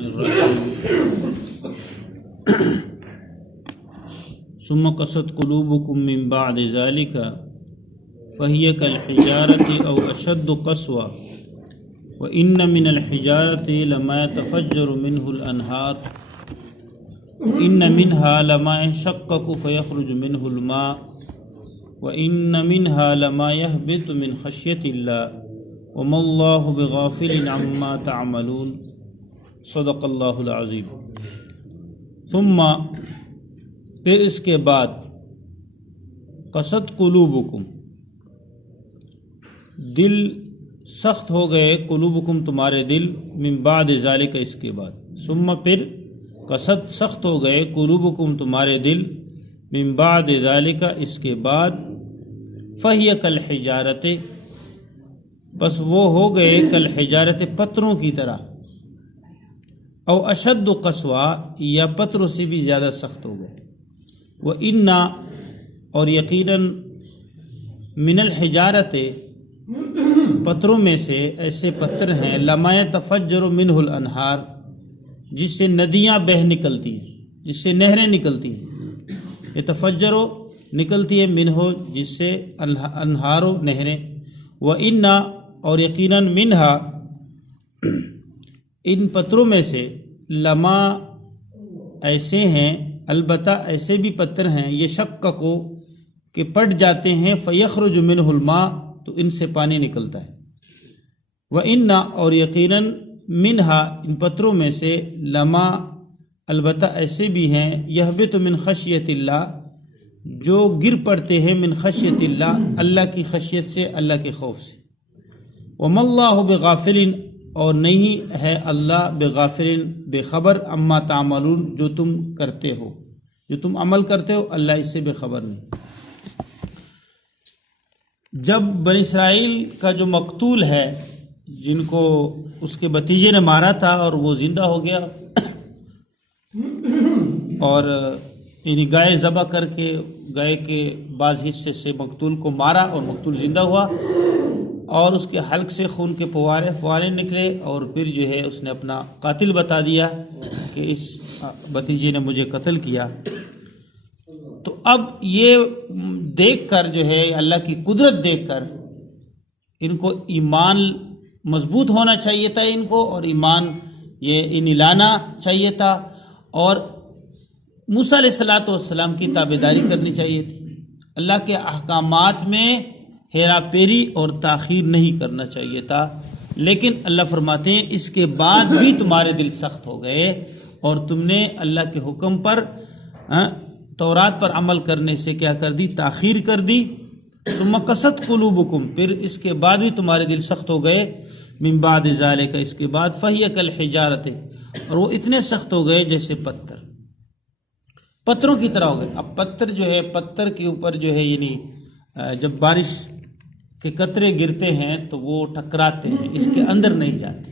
الرحمن الرحیم ثم قست قلوبكم من بعد ذلك فهي كالحجارة أو أشد قسوة وإن من الحجارة لما يتفجر منه الأنهار وإن منها لما يشقق فيخرج منه الماء وإن منها لما يهبط من خشية الله وما الله بغافل عما تعملون صدق اللہ العظیم۔ ثم پھر اس کے بعد قست قلوبکم دل سخت ہو گئے، قلوبکم تمہارے دل، من بعد ذالک اس کے بعد، ثم پھر قست سخت ہو گئے، قلوبکم تمہارے دل، من بعد ذالک اس کے بعد، فہی کالحجارۃ بس وہ ہو گئے، کالحجارۃ پتھروں کی طرح، او اشد قسوہ یا پتھروں سے بھی زیادہ سخت ہو گئے، وَإِنَّ اور یقیناً من الحجارۃ پتھروں میں سے ایسے پتھر ہیں، لما يتفجر منہ الانہار جس سے ندیاں بہہ نکلتی ہیں، جس سے نہریں نکلتی ہیں، يتفجر نکلتی ہے منہ جس سے انہاروں نہریں، وَإِنَّ اور یقیناً منہا ان پتھروں میں سے، لما ایسے ہیں، البتہ ایسے بھی پتھر ہیں، یہ شققو کہ پٹ جاتے ہیں، فیخرج منہ الماء تو ان سے پانی نکلتا ہے، وَإِنَّ اور یقیناً منہا ان پتھروں میں سے، لما البتہ ایسے بھی ہیں، یہبط من خشیت اللہ جو گر پڑتے ہیں، من خشیت اللہ اللہ کی خشیت سے، اللہ کے خوف سے، وَمَا اللَّهُ بِغَافِلٍ اور نہیں ہے اللہ بغافل بے خبر، عما تعملون جو تم کرتے ہو، جو تم عمل کرتے ہو اللہ اس سے بے خبر نہیں۔ جب بنی اسرائیل کا جو مقتول ہے جن کو اس کے بھتیجے نے مارا تھا اور وہ زندہ ہو گیا، اور یعنی گائے ذبح کر کے گائے کے بعض حصے سے مقتول کو مارا اور مقتول زندہ ہوا، اور اس کے حلق سے خون کے فوارے نکلے، اور پھر جو ہے اس نے اپنا قاتل بتا دیا کہ اس بھتیجے نے مجھے قتل کیا۔ تو اب یہ دیکھ کر جو ہے اللہ کی قدرت دیکھ کر ان کو ایمان مضبوط ہونا چاہیے تھا، ان کو، اور ایمان یہ لانا چاہیے تھا، اور موسیٰ علیہ السلام کی تابعداری کرنی چاہیے تھی، اللہ کے احکامات میں ہیرا پھیری اور تاخیر نہیں کرنا چاہیے تھا، لیکن اللہ فرماتے ہیں اس کے بعد بھی تمہارے دل سخت ہو گئے اور تم نے اللہ کے حکم پر، تورات پر عمل کرنے سے کیا کر دی؟ تاخیر کر دی۔ ثم قست قلوبکم پھر اس کے بعد بھی تمہارے دل سخت ہو گئے، من بعد ذالک اس کے بعد، فہی کالحجارۃ اور وہ اتنے سخت ہو گئے جیسے پتھروں کی طرح ہو گئے۔ اب پتھر جو ہے، پتھر کے اوپر جو ہے یعنی جب بارش کے قطرے گرتے ہیں تو وہ ٹکراتے ہیں، اس کے اندر نہیں جاتے،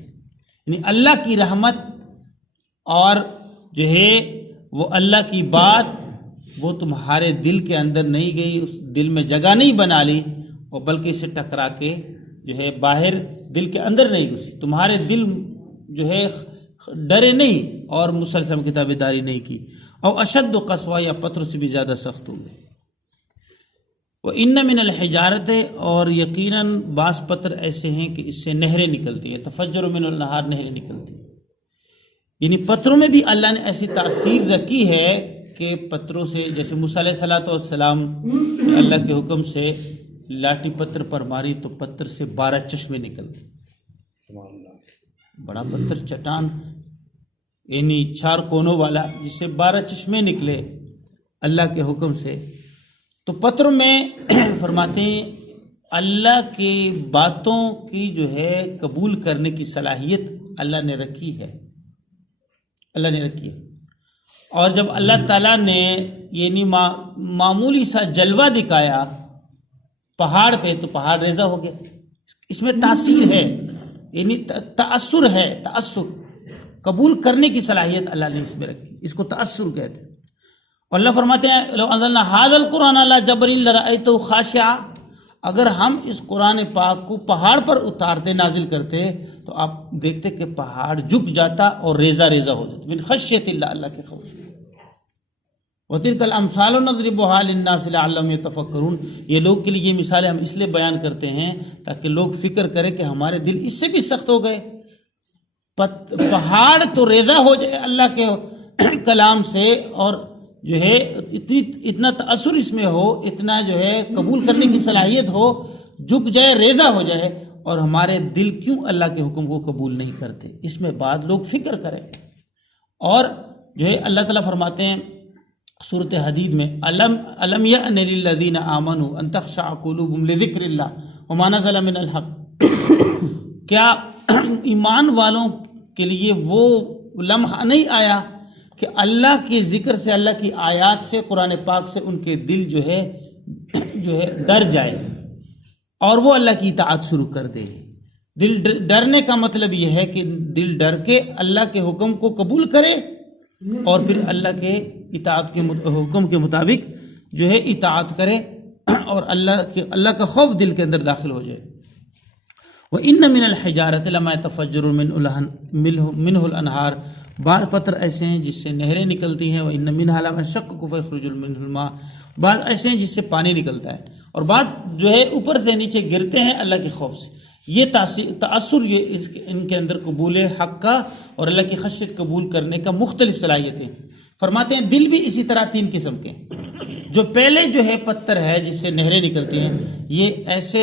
یعنی اللہ کی رحمت اور جو ہے وہ اللہ کی بات وہ تمہارے دل کے اندر نہیں گئی، اس دل میں جگہ نہیں بنا لی، اور بلکہ اسے ٹکرا کے جو ہے باہر دل کے اندر نہیں گھسی، تمہارے دل جو ہے ڈرے نہیں اور مسلسل کی تابعداری نہیں کی، اور اشد قسوہ یا پتھر سے بھی زیادہ سخت ہو گئے۔ وَإِنَّ مِنَ الْحِجَارَةِ اور یقیناً بعض پتھر ایسے ہیں کہ اس سے نہریں نکلتی ہیں، تفجر من النہار نہریں نکلتی ہیں، یعنی پتھروں میں بھی اللہ نے ایسی تاثیر رکھی ہے کہ پتھروں سے، جیسے موسیٰ علیہ السلام اللہ کے حکم سے لاٹھی پتھر پر ماری تو پتھر سے 12 چشمے نکلتے، بڑا پتھر چٹان یعنی 4 کونوں والا جس سے 12 چشمے نکلے اللہ کے حکم سے۔ تو پتھروں میں فرماتے ہیں اللہ کی باتوں کی جو ہے قبول کرنے کی صلاحیت اللہ نے رکھی ہے، اللہ نے رکھی ہے، اور جب اللہ تعالیٰ نے یعنی معمولی سا جلوہ دکھایا پہاڑ پہ تو پہاڑ ریزہ ہو گیا، اس میں تاثیر ہے، یعنی تأثر ہے، تأثر قبول کرنے کی صلاحیت اللہ نے اس میں رکھی، اس کو تأثر کہتے ہیں۔ اور اللہ فرماتے ہیں لو انزلنا هذا القرآن على جبل لرأيته خاشعا، اگر ہم اس قرآن پاک کو پہاڑ پر اتارتے نازل کرتے تو آپ دیکھتے کہ پہاڑ جھک جاتا اور ریزہ ریزہ ہو جاتا من خشیت اللہ، اللہ کے خوف سے۔ وَتِلْكَ الْأَمْثَالُ نَضْرِبُهَا لِلنَّاسِ لَعَلَّهُمْ يَتَفَكَّرُونَ، یہ لوگ کے لیے یہ مثالیں ہم اس لیے بیان کرتے ہیں تاکہ لوگ فکر کریں کہ ہمارے دل اس سے بھی سخت ہو گئے۔ پہاڑ تو ریزہ ہو جائے اللہ کے کلام سے، اور جو ہے اتنا تأثر اس میں ہو، اتنا جو ہے قبول کرنے کی صلاحیت ہو، جھک جائے، ریزہ ہو جائے، اور ہمارے دل کیوں اللہ کے حکم کو قبول نہیں کرتے؟ اس میں بعد لوگ فکر کریں۔ اور جو ہے اللہ تعالیٰ فرماتے ہیں سورۃ حدید میں الم یأن للذین آمنوا ان تخشع قلوبهم لذکر اللہ وما نزل من الحق، کیا ایمان والوں کے لیے وہ لمحہ نہیں آیا کہ اللہ کے ذکر سے، اللہ کی آیات سے، قرآن پاک سے ان کے دل جو ہے ڈر جائے اور وہ اللہ کی اطاعت شروع کر دے۔ دل ڈرنے کا مطلب یہ ہے کہ دل ڈر کے اللہ کے حکم کو قبول کرے اور پھر اللہ کے اطاعت کے حکم کے مطابق جو ہے اطاعت کرے، اور اللہ کا خوف دل کے اندر داخل ہو جائے۔ وَإِنَّ مِنَ الْحِجَارَةِ لَمَا يَتَفَجَّرُ مِنْهُ الْأَنْهَارُ، بعض پتھر ایسے ہیں جس سے نہریں نکلتی ہیں، وَإِنَّ مِنْهَا لَمَا يَشَقَّقُ فَيَخْرُجُ مِنْهُ الْمَاءُ، بعض ایسے ہیں جس سے پانی نکلتا ہے، اور بعض جو ہے اوپر سے نیچے گرتے ہیں اللہ کے خوف سے۔ یہ تأثر یہ ان کے اندر قبول حق کا اور اللہ کی خشیت قبول کرنے کا مختلف صلاحیتیں۔ فرماتے ہیں دل بھی اسی طرح تین قسم کے ہیں۔ جو پہلے جو ہے پتھر ہے جس سے نہریں نکلتی ہیں، یہ ایسے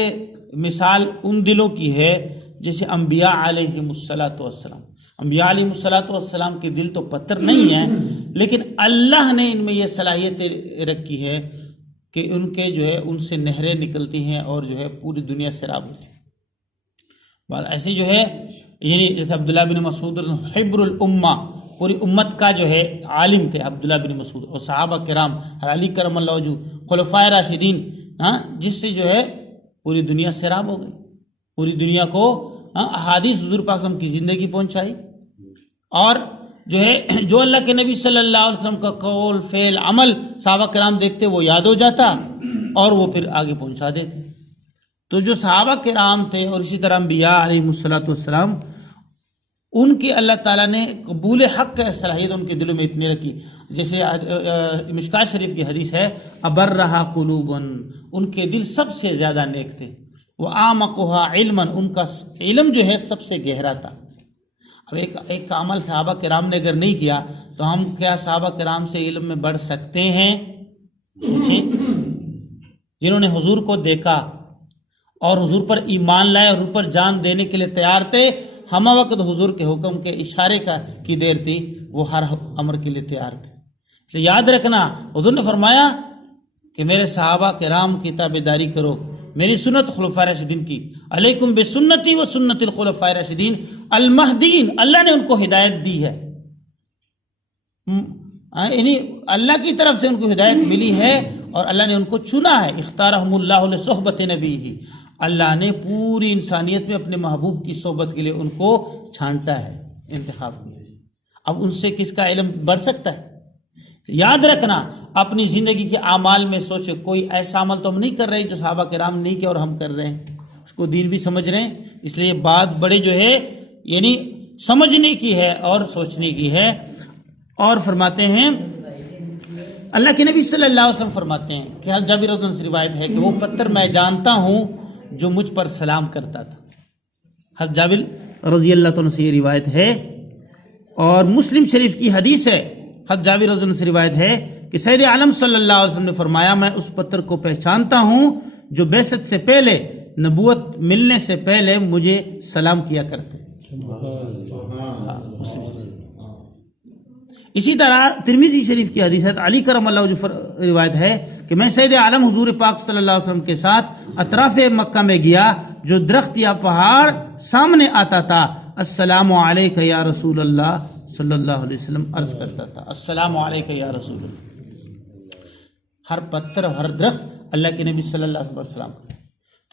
مثال ان دلوں کی ہے جیسے انبیاء علیہم الصلاۃ والسلام۔ انبیاء علیہم الصلاۃ والسلام کے دل تو پتھر نہیں ہیں، لیکن اللہ نے ان میں یہ صلاحیت رکھی ہے کہ ان کے جو ہے ان سے نہریں نکلتی ہیں اور جو ہے پوری دنیا سیراب ہوتی ہے۔ ایسے جو ہے یعنی جیسے عبداللہ بن مسعود حبر الامہ، پوری امت کا جو ہے عالم تھے عبداللہ بن مسعود، اور صحابہ کرام، علی کرم اللہ وجہ، خلفائے راشدین، جس سے جو ہے پوری دنیا سیراب ہو گئی، پوری دنیا کو احادیث حضور پاک صلی اللہ علیہ وسلم کی زندگی پہنچائی، اور جو ہے جو اللہ کے نبی صلی اللہ علیہ وسلم کا قول، فعل، عمل صحابہ کرام دیکھتے وہ یاد ہو جاتا اور وہ پھر آگے پہنچا دیتے۔ تو جو صحابہ کرام تھے اور اسی طرح انبیاء علیہم الصلاۃ والسلام، ان کی اللہ تعالیٰ نے قبول حق کا صلاحیت ان کے دلوں میں اتنی رکھی، جیسے مشکوٰۃ شریف کی حدیث ہے ابرھا قلوبا، ان کے دل سب سے زیادہ نیک تھے، وَأَعْمَقُهَا عِلْمًا، ان کا علم جو ہے سب سے گہرا تھا۔ اب ایک کا عمل صحابہ کرام نے اگر نہیں کیا تو ہم کیا صحابہ کرام سے علم میں بڑھ سکتے ہیں؟ سوچیں، جنہوں نے حضور کو دیکھا اور حضور پر ایمان لائے اور حضور پر جان دینے کے لیے تیار تھے، ہمہ وقت حضور کے حکم کے اشارے کی دیر تھی، وہ ہر امر کے لیے تیار تھے۔ تو یاد رکھنا، حضور نے فرمایا کہ میرے صحابہ کرام کی تابعداری کرو، میری سنت خلفائے راشدین کی، علیکم بسنتی و سنت الخلفائے راشدین المہدیین، اللہ نے ان کو ہدایت دی ہے، یعنی اللہ کی طرف سے ان کو ہدایت ملی ہے اور اللہ نے ان کو چنا ہے۔ اختارہم اللہ لصحبت نبیہ، اللہ نے پوری انسانیت میں اپنے محبوب کی صحبت کے لیے ان کو چھانٹا ہے، انتخاب کیا ہے۔ اب ان سے کس کا علم بڑھ سکتا ہے؟ یاد رکھنا، اپنی زندگی کے اعمال میں سوچے، کوئی ایسا عمل تو ہم نہیں کر رہے جو صحابہ کرام نہیں کیا اور ہم کر رہے ہیں، اس کو دین بھی سمجھ رہے ہیں۔ اس لیے بات بڑے جو ہے یعنی سمجھنے کی ہے اور سوچنے کی ہے۔ اور فرماتے ہیں اللہ کے نبی صلی اللہ علیہ وسلم فرماتے ہیں کہ حضرت جابر رضی اللہ عنہ سے روایت ہے کہ وہ پتھر میں جانتا ہوں جو مجھ پر سلام کرتا تھا۔ حضرت جابر رضی اللہ عنہ سے یہ روایت ہے، اور مسلم شریف کی حدیث ہے، حضرت جابر رضی اللہ عنہ سے روایت ہے کہ سید عالم صلی اللہ علیہ وسلم نے فرمایا میں اس پتھر کو پہچانتا ہوں جو بعثت سے پہلے، نبوت ملنے سے پہلے مجھے سلام کیا کرتے۔ اسی طرح ترمذی شریف کی حدیث ہے، علی کرم اللہ وجہ روایت ہے کہ میں سید عالم حضور پاک صلی اللہ علیہ وسلم کے ساتھ اطراف مکہ میں گیا، جو درخت یا پہاڑ سامنے آتا تھا السلام علیک یا رسول اللہ صلی اللہ علیہ وسلم عرض کرتا تھا، السلام علیک یا رسول اللہ۔ ہر پتھر اور ہر درخت اللہ کے نبی صلی اللہ علیہ وسلم کرتا۔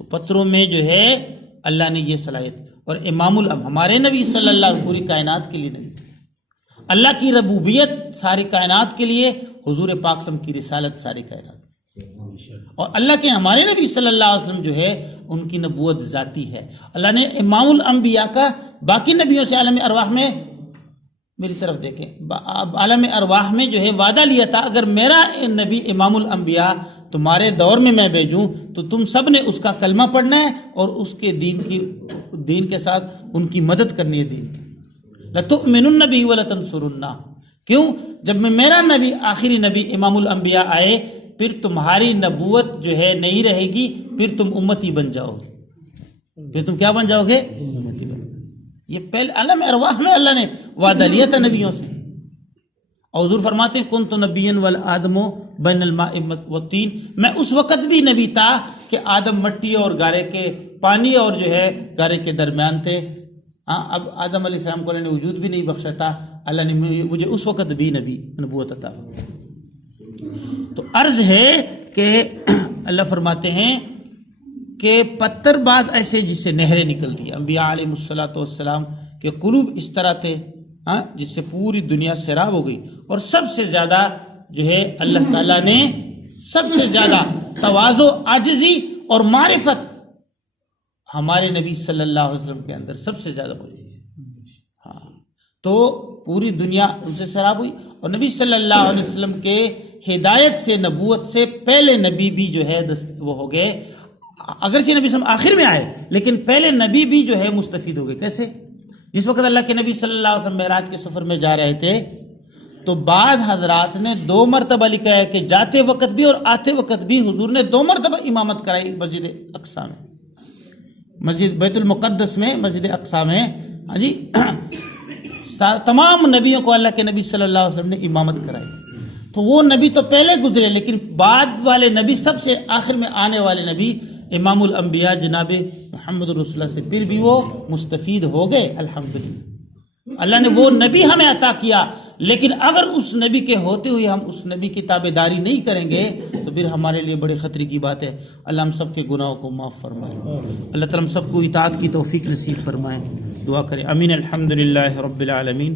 تو پتھروں میں جو ہے اللہ نے یہ صلاحیت، اور امام الام ہمارے نبی صلی اللہ علیہ وسلم پوری کائنات کے لیے نہیں، اللہ کی ربوبیت ساری کائنات کے لیے، حضور پاک صلی اللہ علیہ وسلم کی رسالت ساری کائنات۔ اور اللہ کے ہمارے نبی صلی اللہ علیہ وسلم جو ہے ان کی نبوت ذاتی ہے. اللہ نے امام الانبیاء کا باقی نبیوں سے عالم ارواح میں، میری طرف دیکھیں، عالم ارواح میں جو ہے وعدہ لیا تھا، اگر میرا نبی امام الانبیاء تمہارے دور میں میں بھیجوں تو تم سب نے اس کا کلمہ پڑھنا ہے اور اس کے دین کے ساتھ ان کی مدد کرنی ہے. دین لَتُؤْمِنُنَّ بِهِ وَلَتَنْصُرُنَّهُ. کیوں؟ جب میں میرا نبی آخری نبی امام الانبیاء آئے، پھر تمہاری نبوت جو ہے نہیں رہے گی، پھر تم امتی بن جاؤ گے. پھر تم کیا بن جاؤ گے؟ امتی بن. یہ پہلے عالم ارواح میں اللہ نے وعدہ لیا تھا نبیوں سے. اور حضور فرماتے ہیں کنت نبیا والآدم بین الماء والطین، میں اس وقت بھی نبی تھا کہ آدم مٹی اور گارے کے پانی اور جو ہے گارے کے درمیان تھے. اب آدم علیہ السلام کو اللہ نے وجود بھی نہیں بخشا تھا، اللہ نے مجھے اس وقت بھی نبوت عطا. تو عرض ہے کہ اللہ فرماتے ہیں کہ پتھر باز ایسے جس سے نہریں نکل دی. انبیاء علیہ الصلوۃ والسلام کے قلوب اس طرح تھے جس سے پوری دنیا سیراب ہو گئی. اور سب سے زیادہ جو ہے اللہ تعالیٰ نے سب سے زیادہ تواضع، عاجزی اور معرفت ہمارے نبی صلی اللہ علیہ وسلم کے اندر سب سے زیادہ موجود ہے. تو پوری دنیا ان سے سیراب ہوئی. اور نبی صلی اللہ علیہ وسلم کے ہدایت سے، نبوت سے پہلے نبی بھی جو ہے وہ ہو گئے. اگرچہ نبی صلی اللہ علیہ وسلم آخر میں آئے لیکن پہلے نبی بھی جو ہے مستفید ہو گئے. کیسے؟ جس وقت اللہ کے نبی صلی اللہ علیہ وسلم معراج کے سفر میں جا رہے تھے تو بعض حضرات نے 2 مرتبہ لکھا ہے کہ جاتے وقت بھی اور آتے وقت بھی حضور نے 2 مرتبہ امامت کرائی مسجد اقصی میں، مسجد بیت المقدس میں، مسجد اقصی میں. ہاں جی، تمام نبیوں کو اللہ کے نبی صلی اللہ علیہ وسلم نے امامت کرائی. تو وہ نبی تو پہلے گزرے لیکن بعد والے نبی، سب سے آخر میں آنے والے نبی امام الانبیاء جناب محمد رسول اللہ سے پھر بھی وہ مستفید ہو گئے. الحمدللہ اللہ نے وہ نبی ہمیں عطا کیا، لیکن اگر اس نبی کے ہوتے ہوئے ہم اس نبی کی تابعداری نہیں کریں گے تو پھر ہمارے لیے بڑے خطرے کی بات ہے. اللہ ہم سب کے گناہوں کو معاف فرمائے، اللہ تعالیٰ ہم سب کو اطاعت کی توفیق نصیب فرمائے. دعا کریں. امین. الحمدللہ رب العالمین.